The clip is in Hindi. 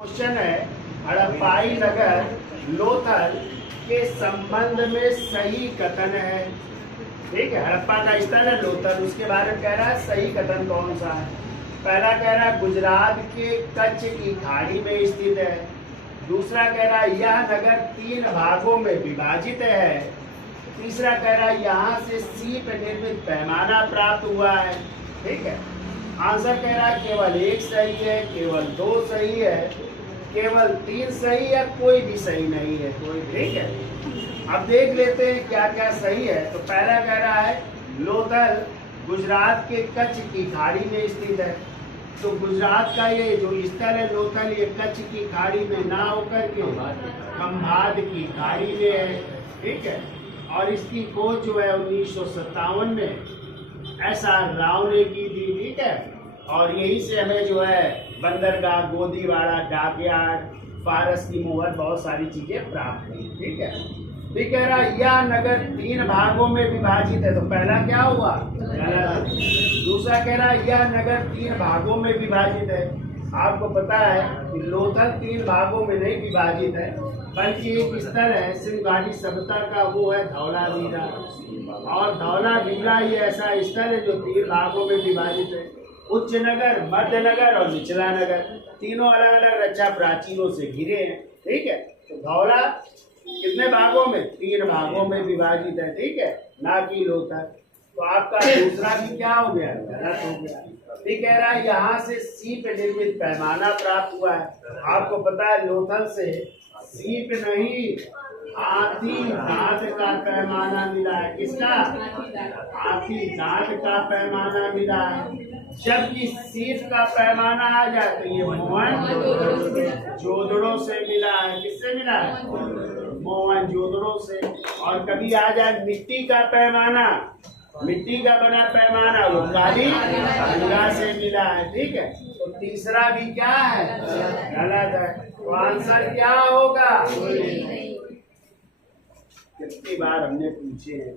क्वेश्चन है हड़प्पाई नगर लोथल के संबंध में सही कथन है। ठीक है, हड़प्पा का स्थल है लोथल, उसके बारे में कह रहा है सही कथन कौन सा है। पहला कह रहा है गुजरात के कच्छ की खाड़ी में स्थित है। दूसरा कह रहा है यह नगर 3 भागों में विभाजित है। तीसरा कह रहा है यहाँ से सीप निर्मित पैमाना प्राप्त हुआ है। ठीक है, आंसर कह रहा है केवल 1 सही है, केवल 2 सही है, केवल 3 सही है, कोई भी सही नहीं है कोई। ठीक है, अब देख लेते हैं क्या क्या सही है। तो पहला कह रहा है लोथल गुजरात के कच्छ की खाड़ी में स्थित है। तो गुजरात का ये जो स्थल है लोथल, ये कच्छ की खाड़ी में ना होकर के खंभात की खाड़ी में है। ठीक है, और इसकी खोज जो है 1957 में एस.आर. राव ने की थी। ठीक है, और यहीं से हमें जो है बंदरगाह, गोदीवाड़ा, डाकयार्ड, फारस की मोहर, बहुत सारी चीजें प्राप्त हुई। ठीक है, ठीक कह रहा है यह नगर 3 भागों में विभाजित है। तो पहला क्या हुआ? दूसरा कह रहा है यह नगर 3 भागों में विभाजित है। आपको पता है कि लोथल 3 भागों में नहीं विभाजित है, बल्कि एक स्थल है सिंधु घाटी सभ्यता का, वो है धौलावीरा। और धौलावीरा ये ऐसा स्थल है जो 3 भागों में विभाजित है। उच्च नगर, मध्य नगर और निचला नगर, तीनों अलग अलग रक्षा प्राचीनों से घिरे हैं। ठीक है, तो धौला कितने भागों में? 3 भागों में विभाजित है। ठीक है, ना कि लोथल। तो आपका दूसरा भी क्या हो गया? गलत हो गया। ठीक कह रहा है यहाँ से सीप निर्मित पैमाना प्राप्त हुआ है। आपको पता है लोथल से सीप नहीं, हाथी दांत का पैमाना मिला है। किसका? हाथी दांत का पैमाना मिला है। जबकि सीप का पैमाना आ जाए तो ये मोहन जोदड़ों से मिला है। किससे मिला है? मोहन जोदड़ों से। और कभी आ जाए मिट्टी का पैमाना, मिट्टी का बना पैमाना, वो काली गंगा से मिला है। ठीक है, तो तीसरा भी क्या है? गलत है। तो आंसर क्या होगा? कितनी बार हमने पूछे हैं।